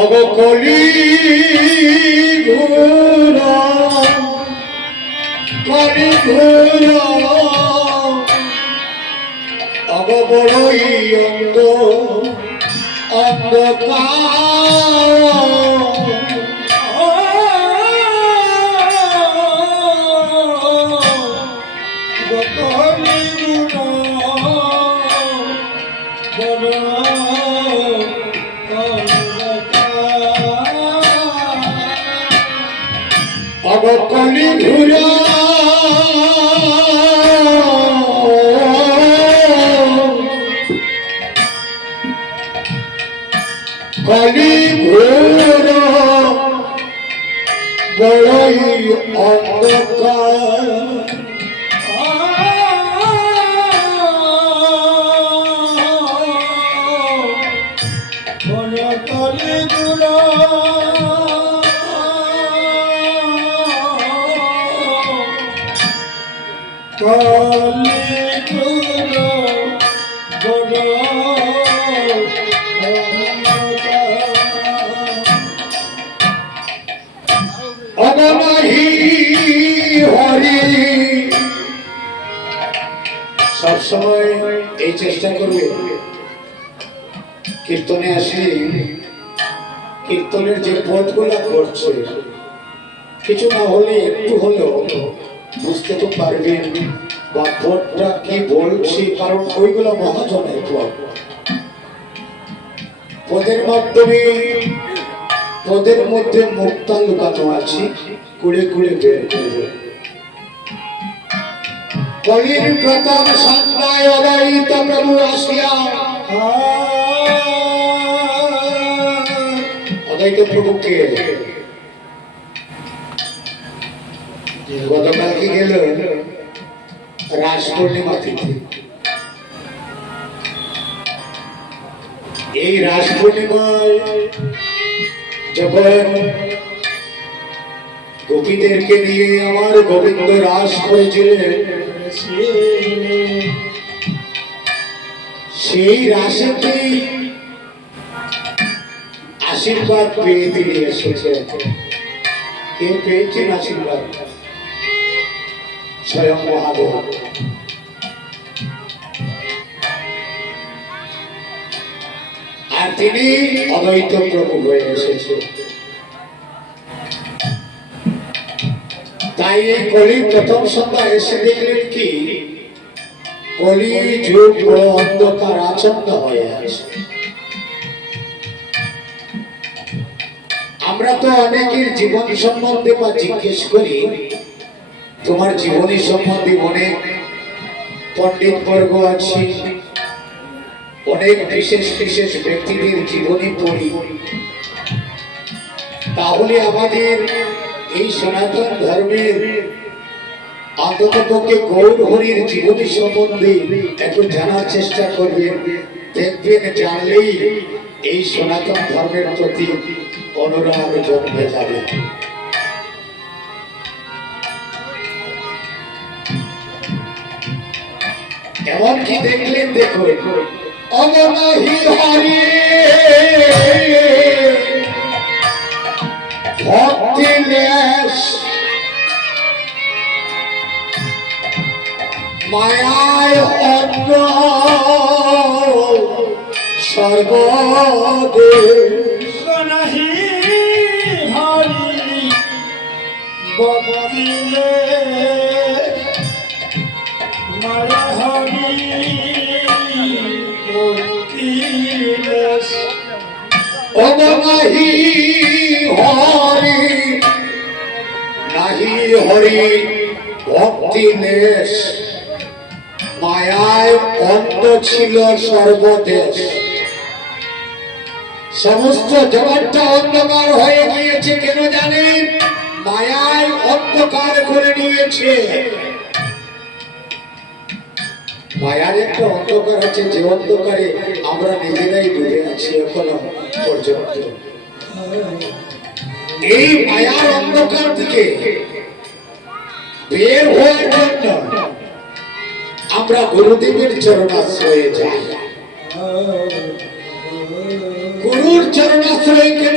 অবকলি ঘোরা কলি ঘোরা অববড়ই অন্ধ অবকলি ঘুরা কলি ঘোরা বড়ই অন্ধকার কলি ঘোরা সবসময় এই চেষ্টা করবে কীর্তনে আসলে কীর্তনের যে পথগুলা করছে কিছু না হলে একটু হলেও বুঝতে তো পারবেন বা পথটা কি বলছি, কারণ ওইগুলো মহাজনের পথ। পদের মাধ্যমে পদের মধ্যে মুক্তা লুকানো আছে, কুড়ে কুড়ে বের করবে। কলির প্রথম সন্ধ্যায় অবহিত প্রভু আসিয়া অদ্বৈত প্রভুকে গতকালকে গেল রাস পূর্ণিমা তিথি। এই রাস পূর্ণিমায় যখন গোপীদেরকে নিয়ে আমার গোবিন্দ রাস করেছিলেন, সেই রাসেতে আশীর্বাদ পেয়ে তিনি এসেছেন। কে পেয়েছেন আশীর্বাদ? স্বয়ং মহাদেব। আর তিনি অদ্বৈত প্রভু হয়ে এসেছেন। তাই এই কলির প্রথম সন্ধ্যা এসে দেখলেন কি কলি যুগ বড় অন্ধকার আচ্ছন্ন হয়ে আছে। আমরা তো অনেকের জীবন সম্বন্ধে বা জিজ্ঞেস করি, তোমার জীবনী সম্বন্ধে অনেক পণ্ডিত বর্গ আছে, অনেক বিশেষ বিশেষ ব্যক্তিদের জীবনী পড়ি, তাহলে আমাদের এই সনাতন ধর্মের অন্ততপক্ষে গৌর হরির জীবনী সম্বন্ধে একটু জানার চেষ্টা করবেন। দেখবেন জানলেই এই সনাতন ধর্মের প্রতি অনুরাগ জন্মে যাবে। এমনকি দেখলেন, দেখো অবনাহি হরি ভক্তি লেশ মায়ায় অন্য সর্বদেশ নাহি হরি ভক্তি লেশ মায়া হরি ভক্তি লেশ অবনাহি হরি নাহি হরি ভক্তি লেশ মায়ায় অন্ধ ছিল সর্বদেশ। সমস্ত জগৎটা অন্ধকার হয়ে গিয়েছে, কেন জানেন? মায়ায় অন্ধকার করে নিয়েছে। মায়ার একটা অন্ধকার আছে, যে অন্ধকারে আমরা নিজেরাই ডুবে আছি এখনো পর্যন্ত। এই মায়ার অন্ধকার থেকে বের হওয়ার জন্য আমরা গুরুদেবের চরণাশ্রয়ে যাই। গুরু গুরুর চরণাশ্রয় কেন